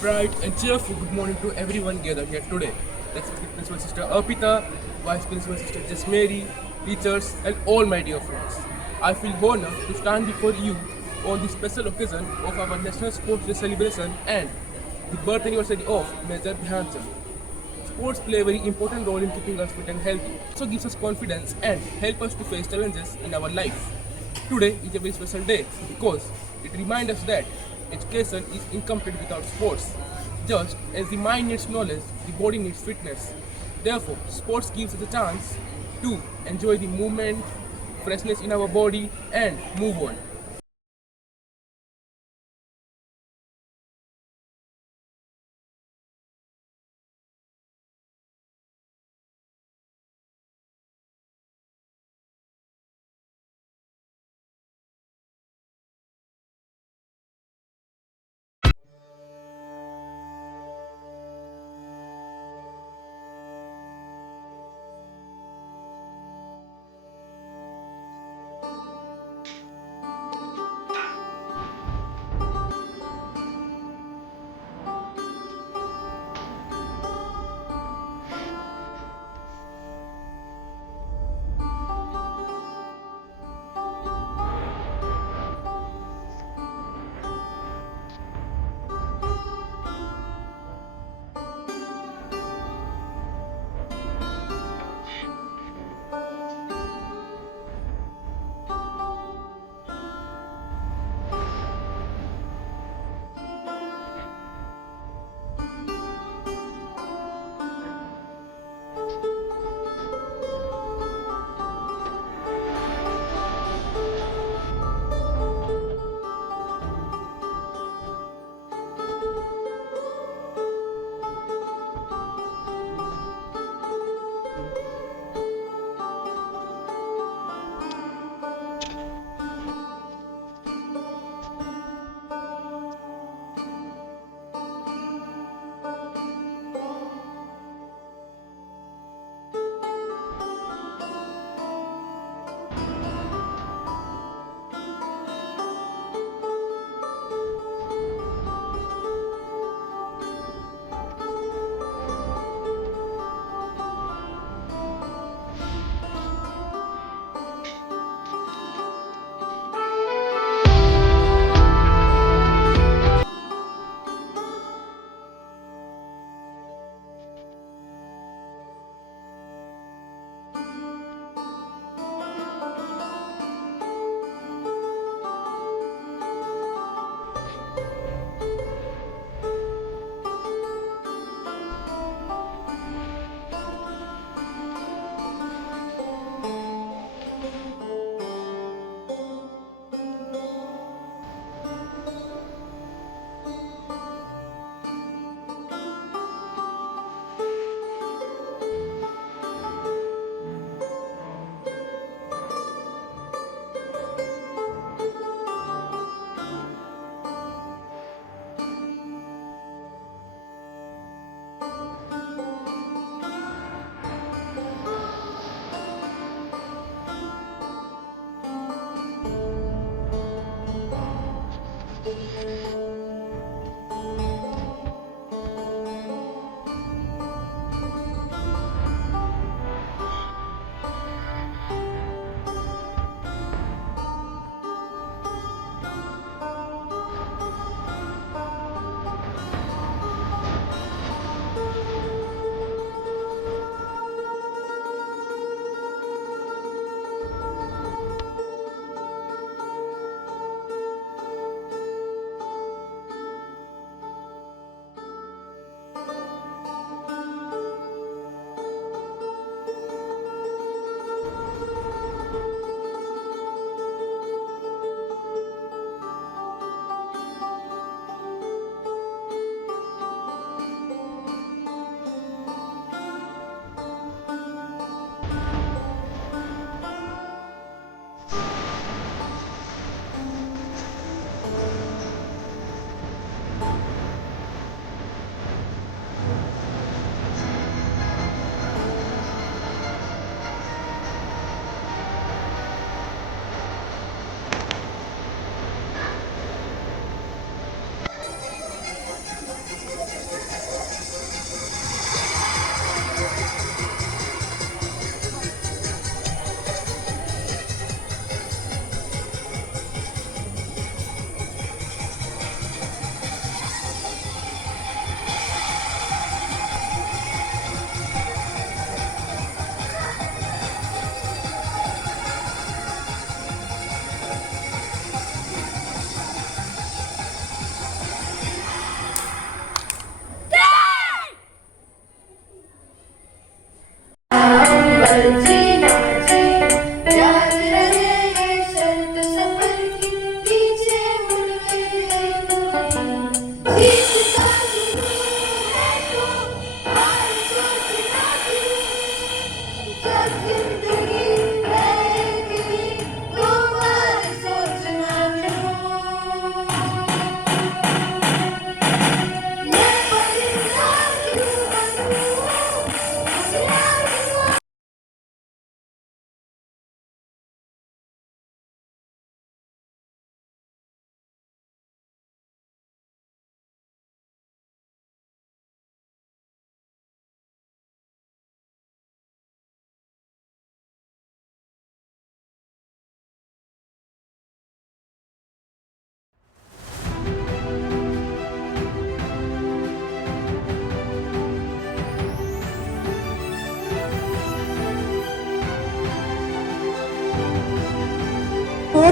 Bright and cheerful good morning to everyone gathered here today. Respected Principal Sister Arpita, Vice Principal Sister Jess Mary, teachers, and all my dear friends. I feel honored to stand before you on this special occasion of our National Sports Day celebration and the birth anniversary of Major Dhyan Chand. Sports play a very important role in keeping us fit and healthy. It also gives us confidence and help us to face challenges in our life. Today is a very special day because it reminds us that education is incomplete without sports. Just as the mind needs knowledge, the body needs fitness. Therefore, sports gives us a chance to enjoy the movement, freshness in our body, and move on.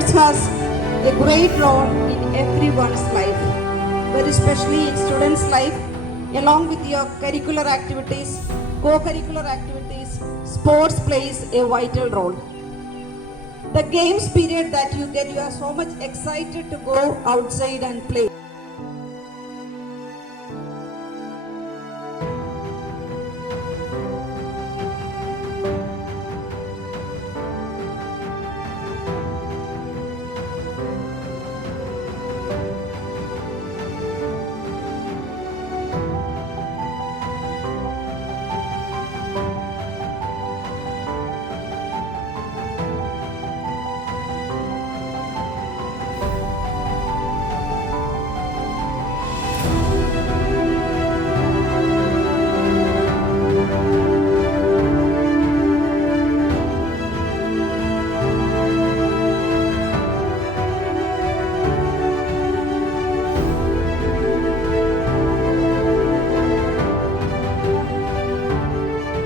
Sports has a great role in everyone's life, very especially in students' life. Along with your curricular activities, co-curricular activities, sports plays a vital role. The games period that you get, you are so much excited to go outside and play.